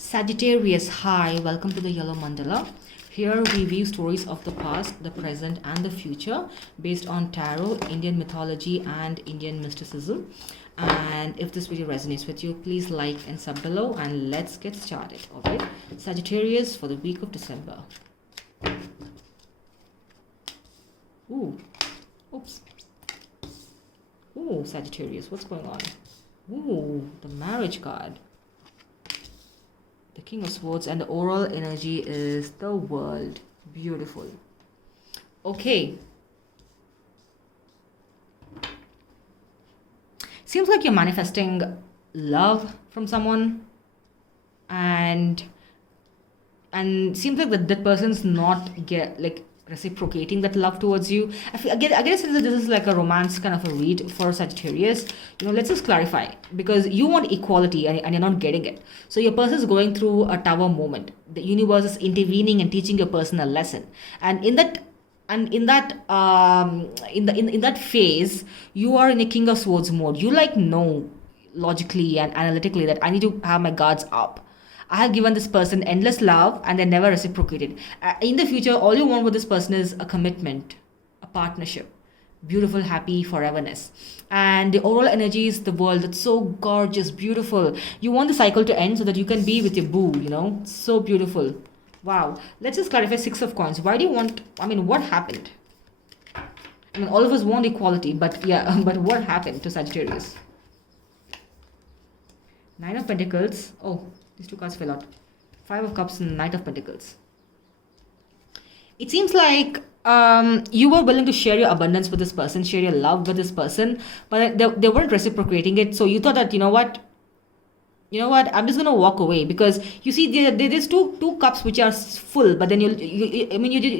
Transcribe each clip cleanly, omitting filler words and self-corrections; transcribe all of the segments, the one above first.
Sagittarius, hi, welcome to the Yellow Mandala. Here we weave stories of the past, the present, and the future based on tarot, Indian mythology, and Indian mysticism. And if this video resonates with you, please like and sub below, and let's get started. Alright, Sagittarius for the week of December. Ooh, oops. Ooh, Sagittarius, what's going on? Ooh, the marriage card. The King of Swords, and the oral energy is the world. Beautiful. Okay. Seems like you're manifesting love from someone, and seems like that person's not reciprocating that love towards you. I guess that this is like a romance kind of a read for Sagittarius. Let's just clarify, because you want equality and you're not getting it. So your person is going through a tower moment. The universe is intervening and teaching your person a lesson, and in that phase, you are in a King of Swords mode. You know logically and analytically that I need to have my guards up. I have given this person endless love and they never reciprocated. In the future, all you want with this person is a commitment, a partnership, beautiful, happy foreverness. And the oral energy is the world. That's so gorgeous, beautiful. You want the cycle to end so that you can be with your boo, so beautiful. Wow. Let's just clarify Six of Coins. Why do you want, what happened? All of us want equality, but yeah, but what happened to Sagittarius? Nine of Pentacles. Oh, these two cards fell out. Five of Cups and Knight of Pentacles. It seems like you were willing to share your abundance with this person, share your love with this person, but they weren't reciprocating it. So you thought that, you know what, I'm just gonna walk away, because you see there's two cups which are full, but then you're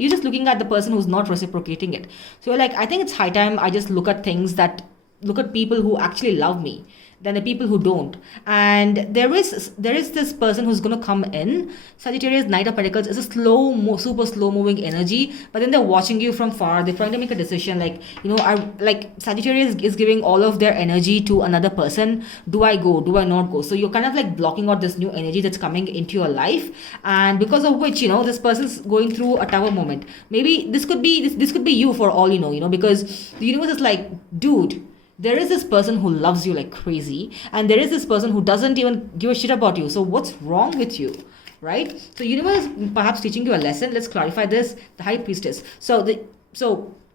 just looking at the person who's not reciprocating it. So you're like, I think it's high time I just look at people who actually love me than the people who don't. And there is this person who's going to come in. Sagittarius, Knight of Pentacles is a super slow moving energy, but then they're watching you from far. They're trying to make a decision, Sagittarius is giving all of their energy to another person. Do I go? Do I not go? So you're kind of blocking out this new energy that's coming into your life, and because of which, this person's going through a tower moment. Maybe this could be you, for all you know, because the universe is like, dude, there is this person who loves you like crazy, and there is this person who doesn't even give a shit about you. So what's wrong with you, right? So universe perhaps teaching you a lesson. Let's clarify this. The High Priestess. So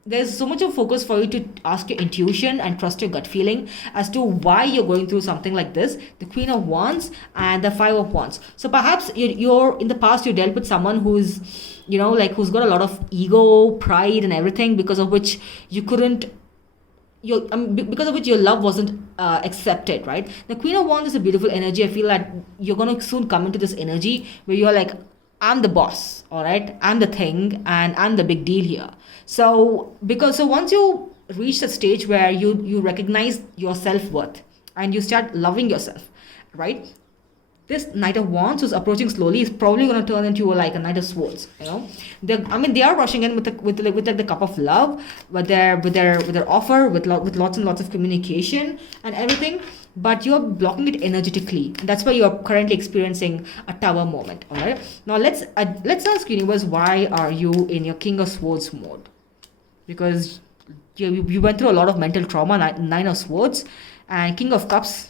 there's so much of focus for you to ask your intuition and trust your gut feeling as to why you're going through something like this. The Queen of Wands and the Five of Wands. So perhaps you're in the past you dealt with someone who's who's got a lot of ego, pride, and everything, because of which you couldn't. Because of which your love wasn't accepted, right? The Queen of Wands is a beautiful energy. I feel that you're going to soon come into this energy where you're like, I'm the boss, all right? I'm the thing, and I'm the big deal here. So once you reach the stage where you recognize your self-worth and you start loving yourself, right? This Knight of Wands who's approaching slowly is probably going to turn into a Knight of Swords. They are rushing in with the cup of love, with their offer, with lots and lots of communication and everything. But you're blocking it energetically. That's why you're currently experiencing a tower moment. All right. Now let's ask universe, why are you in your King of Swords mode? Because you went through a lot of mental trauma. Nine of Swords and King of Cups.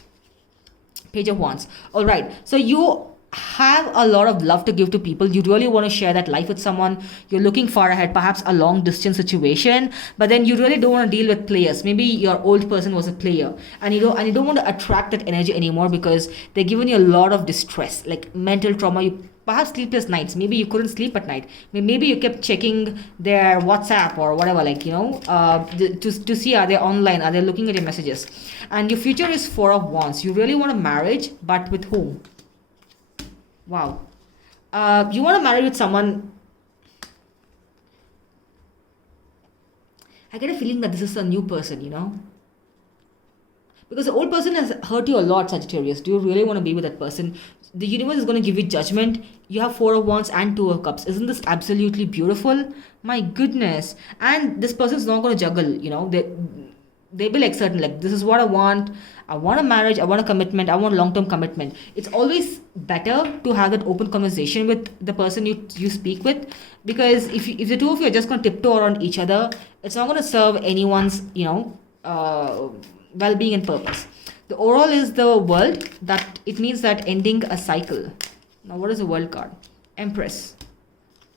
Page of Wands. All right. So you have a lot of love to give to people. You really want to share that life with someone. You're looking far ahead, perhaps a long distance situation, but then you really don't want to deal with players. Maybe your old person was a player, and you don't want to attract that energy anymore, because they're giving you a lot of distress, like mental trauma. You perhaps sleepless nights. Maybe you couldn't sleep at night. Maybe you kept checking their WhatsApp or whatever, to see, are they online? Are they looking at your messages? And your future is Four of Wands. You really want a marriage, but with whom? Wow. You want to marry with someone. I get a feeling that this is a new person, because the old person has hurt you a lot, Sagittarius. Do you really want to be with that person? The universe is going to give you judgment. You have Four of Wands and Two of Cups. Isn't this absolutely beautiful? My goodness. And this person is not going to juggle, They will like certain, like, this is what I want a marriage, I want a commitment, I want long-term commitment. It's always better to have that open conversation with the person you speak with, because if the two of you are just going to tiptoe around each other, it's not going to serve anyone's well-being and purpose. The overall is the world, that it means that ending a cycle. Now what is the world card? Empress,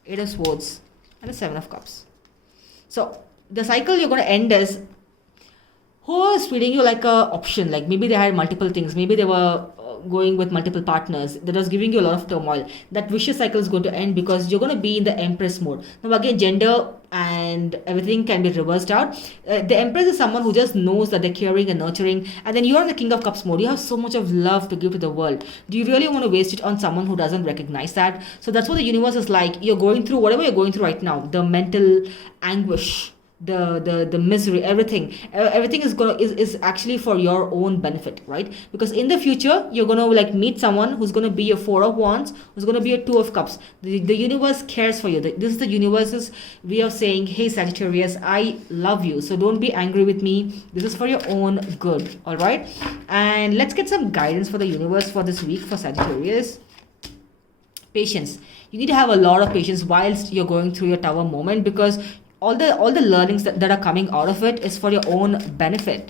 Eight of Swords, and the Seven of Cups. So the cycle you're going to end is, who was treating you like a option, like maybe they had multiple things, maybe they were going with multiple partners, that was giving you a lot of turmoil. That vicious cycle is going to end because you're going to be in the Empress mode. Now again, gender and everything can be reversed out. The Empress is someone who just knows that they're caring and nurturing, and then you're in the King of Cups mode. You have so much of love to give to the world. Do you really want to waste it on someone who doesn't recognize that? So that's what the universe is like. You're going through whatever you're going through right now, the mental anguish, the misery, everything is actually for your own benefit, right? Because in the future you're gonna like meet someone who's gonna be a Four of Wands, who's gonna be a Two of Cups. The universe cares for you. This is the universe's way of saying, hey Sagittarius, I love you, so don't be angry with me, this is for your own good. All right, and let's get some guidance for the universe for this week for Sagittarius. Patience. You need to have a lot of patience whilst you're going through your Tower moment, because all the learnings that are coming out of it is for your own benefit.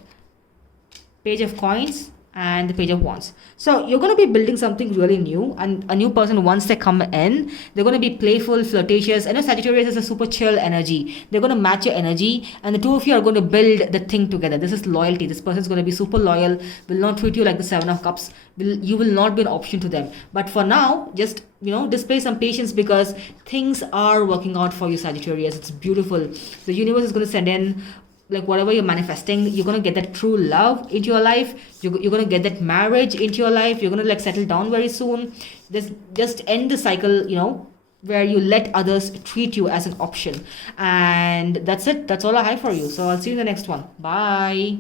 Page of Coins and the Page of Wands. So you're going to be building something really new, and a new person, once they come in, they're going to be playful, flirtatious. I know Sagittarius is a super chill energy. They're going to match your energy, and the two of you are going to build the thing together. This is loyalty. This person is going to be super loyal, will not treat you like the Seven of Cups. You will not be an option to them. But for now, just display some patience, because things are working out for you, Sagittarius. It's beautiful. The universe is going to send in, like, whatever you're manifesting. You're going to get that true love into your life. You're going to get that marriage into your life. You're going to like settle down very soon. Just end the cycle, where you let others treat you as an option. And that's it. That's all I have for you. So I'll see you in the next one. Bye.